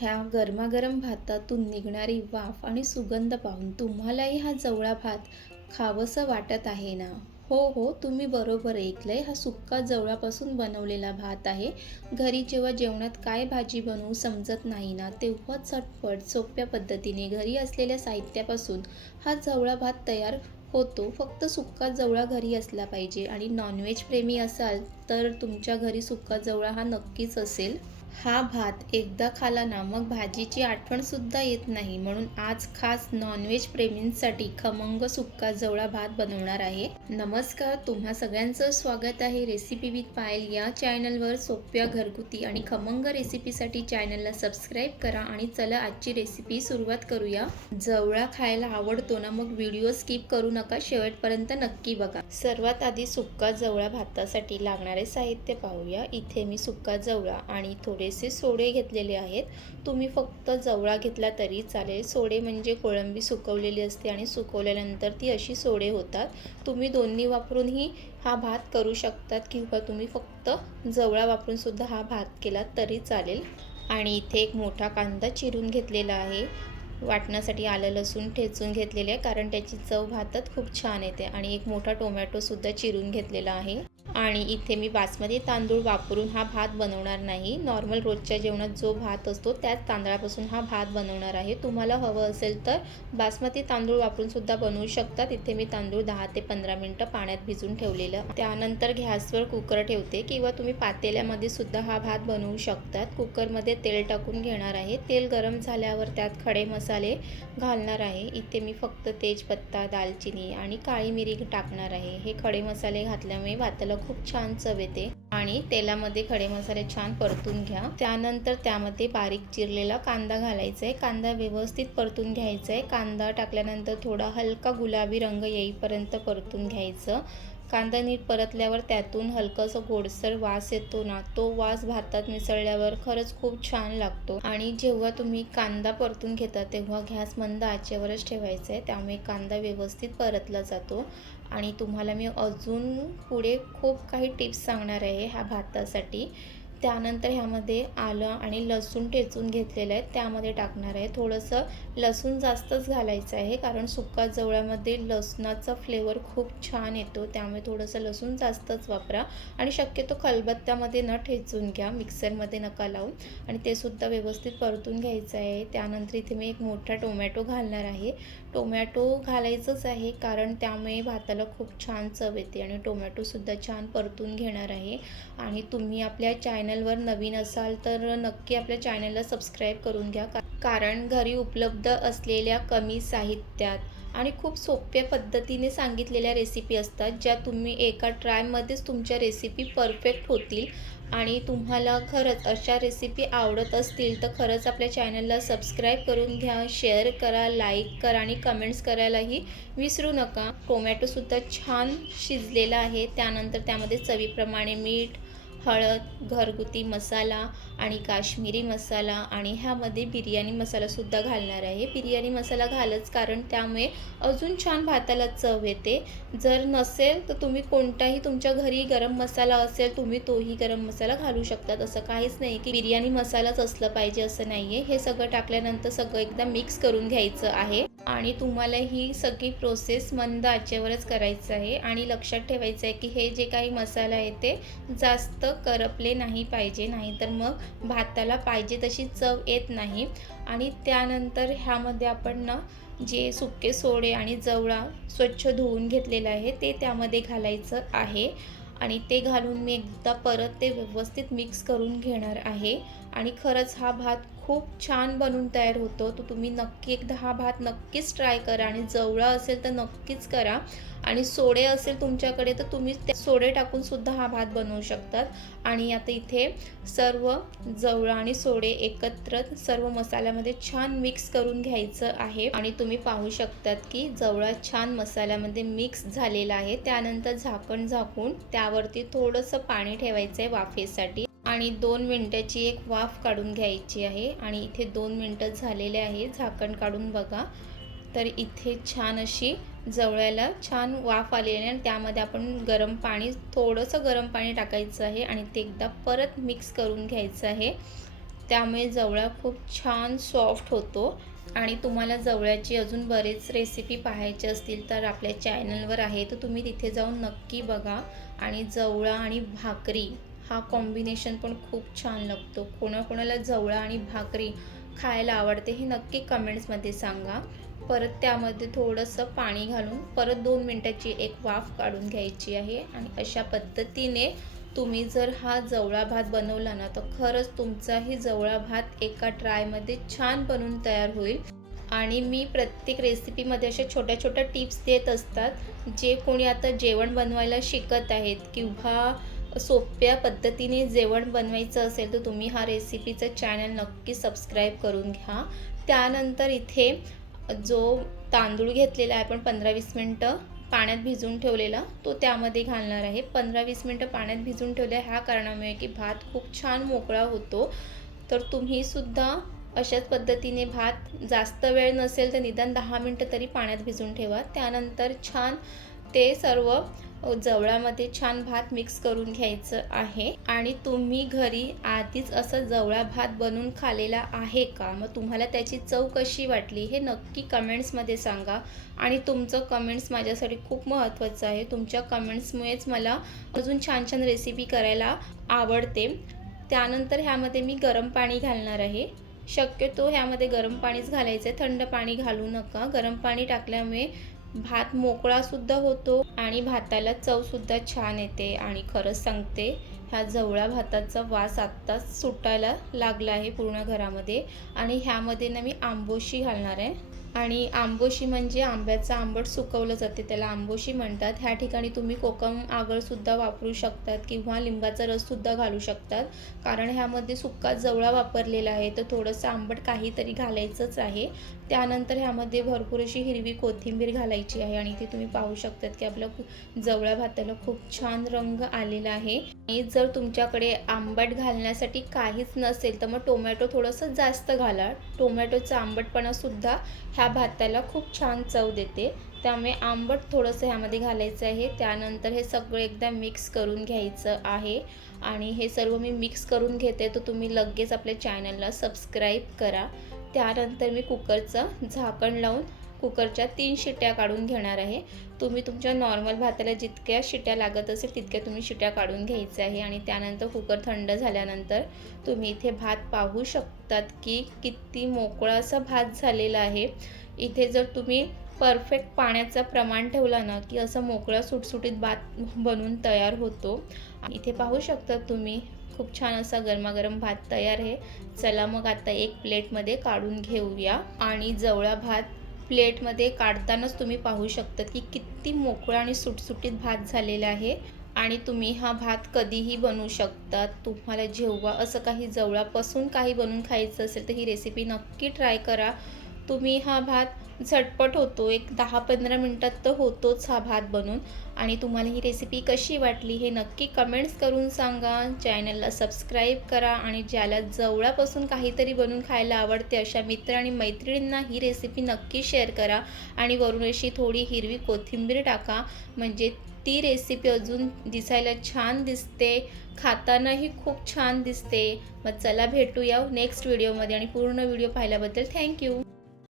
ह्या गरमागरम भातातून निघणारी वाफ आणि सुगंध पाहून तुम्हालाही हा जवळा भात खावंसं वाटत आहे ना? हो हो, तुम्ही बरोबर ऐकलंय. हा सुक्का जवळापासून बनवलेला भात आहे. घरी जेव्हा जेवणात काय भाजी बनवू समजत नाही ना, तेव्हा झटपट सोप्या पद्धतीने घरी असलेल्या साहित्यापासून हा जवळा भात तयार होतो. फक्त सुक्का जवळा घरी असला पाहिजे आणि नॉनव्हेज प्रेमी असाल तर तुमच्या घरी सुक्का जवळा हा नक्कीच असेल. हा भात एकदा खाला ना मग भाजीची आठवणसुद्धा येत नाही. म्हणून आज खास नॉनव्हेज प्रेमींसाठी खमंग सुक्का जवळा भात बनवणार आहे. नमस्कार, तुम्हा सगळ्यांचं स्वागत आहे रेसिपी विथ पायल या चॅनलवर. सोप्या घरगुती आणि खमंग रेसिपीसाठी चॅनलला सबस्क्राईब करा आणि चला आजची रेसिपी सुरुवात करूया. जवळा खायला आवडतो ना, मग व्हिडिओ स्किप करू नका, शेवटपर्यंत नक्की बघा. सर्वात आधी सुक्का जवळा भातासाठी लागणारे साहित्य पाहूया. इथे मी सुक्का जवळा आणि थोडेसे सोडे घेतलेले आहेत. तुम्ही फक्त जवळा घेतला तरी चालेल. सोडे म्हणजे कोळंबी सुकवलेली असते आणि सुकवल्यानंतर ती अशी सोडे होतात. तुम्ही दोन्ही वापरूनही हा भात करू शकतात किंवा तुम्ही फक्त जवळा वापरून सुद्धा हा भात केला तरी चालेल. आणि इथे एक मोठा कांदा चिरून घेतलेला आहे. वाटण्यासाठी आलं लसूण ठेचून घेतलेले आहे कारण त्याची चव भातात खूप छान येते. आणि एक मोठा टोमॅटोसुद्धा चिरून घेतलेला आहे. आणि इथे मी बासमती तांदूळ वापरून हा भात बनवणार नाही. नॉर्मल रोजच्या जेवणात जो भात असतो त्याच तांदळापासून हा भात बनवणार आहे. तुम्हाला हवं असेल तर बासमती तांदूळ वापरून सुद्धा बनवू शकतात. इथे मी तांदूळ 10 ते 15 मिनिटं पाण्यात भिजून ठेवलेलं. त्यानंतर गॅसवर कुकर ठेवते किंवा तुम्ही पातेल्यामध्ये सुद्धा हा भात बनवू शकतात. कुकरमध्ये तेल टाकून घेणार आहे. तेल गरम झाल्यावर त्यात खडे मसाले घालणार आहे. इथे मी फक्त तेजपत्ता, दालचिनी आणि काळी मिरी टाकणार आहे. हे खडे मसाले घातल्यामुळे भाताला खूप छान चव येते. आणि तेलामध्ये खडे मसाले छान परतून घ्या. त्यानंतर त्यामध्ये बारीक चिरलेला कांदा घालायचा आहे. कांदा व्यवस्थित परतून घ्यायचा आहे. कांदा टाकल्यानंतर थोडा हलका गुलाबी रंग येईपर्यंत परतून घ्यायचं. कांदा नीट परतल्यावर त्यातून हलकंसं गोडसर वास येतो ना, तो वास भातात मिसळल्यावर खरंच खूप छान लागतो. आणि जेव्हा तुम्ही कांदा परतून घेता तेव्हा गॅस मंद आचेवरच ठेवायचा आहे. त्यामुळे कांदा व्यवस्थित परतला जातो. आणि तुम्हाला मी अजून पुढे खूप काही टिप्स सांगणार आहे ह्या भातासाठी. त्यानंतर ह्यामध्ये आलं आणि लसूण ठेचून घेतलेलं आहे त्यामध्ये टाकणार आहे. थोडंसं लसूण जास्तच घालायचं आहे कारण सुक्का जवळामध्ये लसणाचा फ्लेवर खूप छान येतो. त्यामुळे थोडंसं लसूण जास्तच वापरा. आणि शक्यतो खलबत्त्यामध्ये न ठेचून घ्या, मिक्सरमध्ये नका लावून. आणि ते सुद्धा व्यवस्थित परतून घ्यायचं आहे. त्यानंतर इथे मी एक मोठा टोमॅटो घालणार आहे. टोमॅटो घालायचंच आहे कारण त्यामुळे भाताला खूप छान चव येते. आणि टोमॅटोसुद्धा छान परतून घेणार आहे. आणि तुम्ही आपल्या चॅनलवर नवीन असाल तर नक्की आपल्या चॅनलला सबस्क्राईब करून घ्या कारण घरी उपलब्ध असलेल्या कमी साहित्यात आणि खूप सोप्या पद्धतीने सांगितलेल्या रेसिपी असतात ज्या तुम्ही एका ट्रायमध्येच तुमच्या रेसिपी परफेक्ट होतील. आणि तुम्हाला खरंच अशा रेसिपी आवडत असतील तर खरंच आपल्या चॅनलला सबस्क्राईब करून घ्या, शेअर करा, लाईक करा आणि कमेंट्स करायलाही विसरू नका. टोमॅटोसुद्धा छान शिजलेला आहे. त्यानंतर त्यामध्ये चवीप्रमाणे मीठ, हळद, घरगुती मसाला आणि काश्मीरी मसाला आणि ह्यामध्ये बिर्याणी मसालासुद्धा घालणार आहे. बिर्याणी मसाला घालच कारण त्यामुळे अजून छान भाताला चव येते. जर नसेल तर तुम्ही कोणताही तुमच्या घरी गरम मसाला असेल तुम्ही तोही गरम मसाला घालू शकतात. असं काहीच नाही की बिर्याणी मसालाच असलं पाहिजे असं नाही आहे. हे सगळं टाकल्यानंतर सगळं एकदा मिक्स करून घ्यायचं आहे. आणि तुम्हाला ही सगळी प्रोसेस मंद आचेवरच करायचं आहे. आणि लक्षात ठेवायचं आहे की हे जे काही मसाला आहे ते जास्त करपले नाही पाहिजे, नाहीतर मग भाताला पाहिजे तशी चव येत नाही. आणि त्यानंतर ह्यामध्ये आपण ना जे सुके सोडे आणि जवळा स्वच्छ धुवून घेतलेलं आहे ते त्यामध्ये घालायचं आहे. आणि ते घालून मी एकदा परत ते व्यवस्थित मिक्स करून घेणार आहे. आणि खरंच हा भात खूप छान बनून तयार होतो. तर तुम्ही नक्की एकदा हा भात नक्कीच ट्राय करा. आणि जवळा असेल तर नक्कीच करा. आणि सोडे असेल तुमच्याकडे तर तुम्ही ते सोडे टाकून सुद्धा हा भात बनवू शकतात. आणि आता इथे सर्व जवळा आणि सोडे एकत्र सर्व मसाल्यामध्ये छान मिक्स करून घ्यायचं आहे. आणि तुम्ही पाहू शकतात की जवळा छान मसाल्यामध्ये मिक्स झालेला आहे. त्यानंतर झाकण झाकून त्यावरती थोडंसं पाणी ठेवायचं आहे वाफेसाठी. आणि 2 मिनिटाची एक वाफ काढून घ्यायची आहे. आणि इथे 2 मिनिटं झालेले आहे. झाकण काढून बघा तर इथे छान अशी जवळ्याला छान वाफ आलेली आहे. आणि त्यामध्ये आपण गरम पाणी, थोडंसं गरम पाणी टाकायचं आहे आणि ते एकदा परत मिक्स करून घ्यायचं आहे. त्यामुळे जवळा खूप छान सॉफ्ट होतो. आणि तुम्हाला जवळ्याची अजून बरेच रेसिपी पाहायचे असतील तर आपल्या चॅनलवर आहे, तर तुम्ही तिथे जाऊन नक्की बघा. आणि जवळा आणि भाकरी हा कॉम्बिनेशन पण खूप छान लागतो. कोणाकोणाला जवळा आणि भाकरी खायला आवडते हे नक्की कमेंट्समध्ये सांगा. परत त्यामध्ये थोडंसं पाणी घालून परत 2 मिनटाची एक वाफ काढून घ्यायची आहे. आणि अशा पद्धतीने तुम्ही जर हा जवळा भात बनवला ना, तर खरंच तुमचाही जवळा भात एका ट्रायमध्ये छान बनून तयार होईल. आणि मी प्रत्येक रेसिपीमध्ये अशा छोट्या-छोट्या टिप्स देत असतात. जे कोणी आता जेवण बनवायला शिकत आहेत किंवा सोप्या पद्धतीने जेवण बनवायचं असेल, तर तुम्ही हा रेसिपीचा चॅनल नक्की सबस्क्राईब करून घ्या. त्यानंतर इथे जो तांदूळ घेतलेला आहे आपण 15-20 मिनटं पाण्यात भिजवून ठेवलेला, तो त्यामध्ये घालणार आहे. 15-20 मिनटं पाण्यात भिजवून ठेवल्या ह्या कारणामुळे की भात खूप छान मोकळा होतो. तर तुम्हीसुद्धा अशाच पद्धतीने भात जास्त वेळ नसेल तर निदान 10 मिनटं तरी पाण्यात भिजवून ठेवा. त्यानंतर छान ते सर्व जवळामध्ये छान भात मिक्स करून घ्यायचं आहे. आणि तुम्ही घरी आधीच असं जवळा भात बनवून खाल्लेला आहे का? मग तुम्हाला त्याची चव कशी वाटली हे नक्की कमेंट्समध्ये सांगा. आणि तुमचं कमेंट्स माझ्यासाठी खूप महत्त्वाचं आहे. तुमच्या कमेंट्समुळेच मला अजून छान छान रेसिपी करायला आवडते. त्यानंतर ह्यामध्ये मी गरम पाणी घालणार आहे. शक्यतो ह्यामध्ये गरम पाणीच घालायचं आहे, थंड पाणी घालू नका. गरम पाणी टाकल्यामुळे भात मोकळासुद्धा होतो आणि भाताला चवसुद्धा छान येते. आणि खरंच सांगते, ह्या जवळा भाताचा वास आत्ताच सुटायला लागला आहे पूर्ण घरामध्ये. आणि ह्यामध्ये ना मी आंबोशी घालणार आहे. आणि आंबोशी म्हणजे आंब्याचं आंबट सुकवलं जाते, त्याला आंबोशी म्हणतात. ह्या ठिकाणी तुम्ही कोकम आगळसुद्धा वापरू शकतात किंवा लिंबाचा रससुद्धा घालू शकतात. कारण ह्यामध्ये सुक्का जवळा वापरलेला आहे, तर थोडंसं आंबट काहीतरी घालायचंच आहे. त्यानंतर ह्यामध्ये भरपूर अशी हिरवी कोथिंबीर घालायची आहे. आणि इथे तुम्ही पाहू शकतात की आपल्या जवळा भाताला खूप छान रंग आलेला आहे. आणि जर तुमच्याकडे आंबट घालण्यासाठी काहीच नसेल तर मग टोमॅटो थोडंसं जास्त घाला. टोमॅटोचा आंबटपणासुद्धा ह्या भाताला खूप छान चव देते. त्यामुळे आंबट थोडंसं ह्यामध्ये घालायचं आहे. त्यानंतर हे सगळं एकदा मिक्स करून घ्यायचं आहे. आणि हे सर्व मी मिक्स करून घेते, तर तुम्ही लगेच आपल्या चॅनलला सबस्क्राईब करा. त्यानंतर मी कुकरचं झाकण लावून कुकरच्या 3 शिट्या काढून घेणार आहे. तुम्ही तुमच्या नॉर्मल भाताला जितक्या शिट्या लागत असेल तितक्या तुम्ही शिट्या काढून घ्यायच्या आहे. आणि त्यानंतर कुकर थंड झाल्यानंतर तुम्ही इथे भात पाहू शकतात की किती मोकळा असा भात झालेला आहे. इथे जर तुम्ही परफेक्ट पाण्याचं प्रमाण ठेवला ना, की असं मोकळा सुटसुटीत भात बनून तयार होतो. इथे पाहू शकता तुम्ही खूप छान असा गरमागरम भात तयार आहे. चला मग आता एक प्लेटमध्ये काढून घेऊया. आणि जवळा भात प्लेटमध्ये काढतानाच तुम्ही पाहू शकता की किती मोकळा आणि सुटसुटीत भात झालेला आहे. आणि तुम्ही हा भात कधीही बनवू शकता. तुम्हाला जेव्हा असं काही जवळापासून काही बनवून खायचं असेल तर ही रेसिपी नक्की ट्राय करा. तुम्ही हा भात झटपट होतो, एक 10-15 मिनटात तर होतोच हा भात बनून. आणि तुम्हाला ही रेसिपी कशी वाटली हे नक्की कमेंट्स करून सांगा. चॅनलला सबस्क्राईब करा. आणि ज्याला जवळापासून काहीतरी बनवून खायला आवडते अशा मित्र आणि मैत्रिणींना ही रेसिपी नक्की शेअर करा. आणि वरून अशी थोडी हिरवी कोथिंबीर टाका, म्हणजे ती रेसिपी अजून दिसायला छान दिसते, खातानाही खूप छान दिसते. मग चला भेटूया नेक्स्ट व्हिडिओमध्ये. आणि पूर्ण व्हिडिओ पाहिल्याबद्दल थँक्यू.